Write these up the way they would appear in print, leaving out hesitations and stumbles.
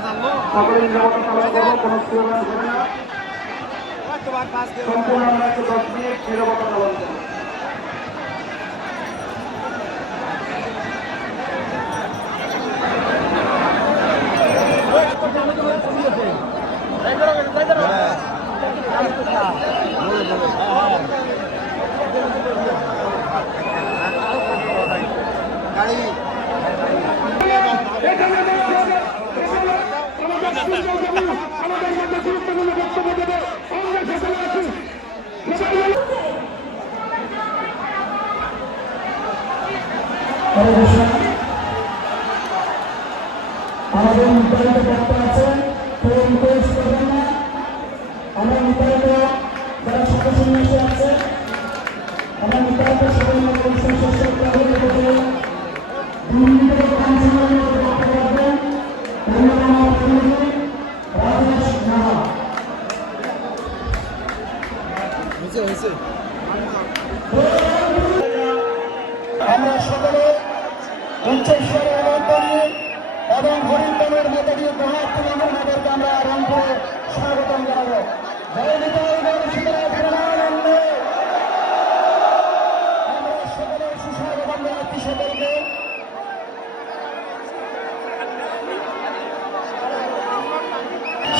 সকলে নিরাপত্তা পালন করবো, কোনো স্লোগান হবে না। সম্পূর্ণ আমরা 10 মিনিট নিরাপত্তা পালন করবো। আমাদের নির্ধারিত বক্তা আছে, কেউ রিকোয়েস্ট করবেন না। আমরা নির্ধারিত যারা সদস্য নিয়ে আছে, আমরা নির্ধারিত সবাই অনুষ্ঠান শেষ করতে হবে। 2 মিনিটের কম সময়ের মধ্যে বক্তব্য রাখবেন। ধন্যবাদ আমার প্রতিনিধি রাজেশ নাহা। আমরা সকলে উচ্চস্বরে আলোচনী এবং হরিন্দমের মধ্যে দিয়ে প্রভাব তুলে আমাদেরকে আমরা রংপুরে স্বাগতম জানাবো। আমরা সকলে সুস্বাগতম জানাচ্ছি সকলকে।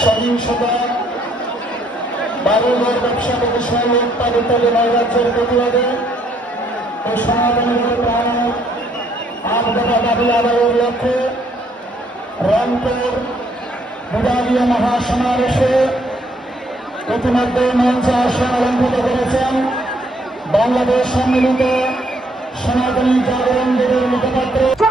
সহিংসতা, বাড়িঘর, ব্যবসা প্রতিষ্ঠান, উৎপাদ ইত্যাদি নৈরাজ্যের প্রতিবাদে ও সনাতনের প্রাণ আবদা দাবি আদায়ের লক্ষ্যে রংপুর বিভাগীয় মহাসমাবেশে ইতিমধ্যে মঞ্চে আসন অলঙ্কৃত করেছেন বাংলাদেশ সম্মিলিত সনাতনী জাগরণ দলের মুখপাত্র।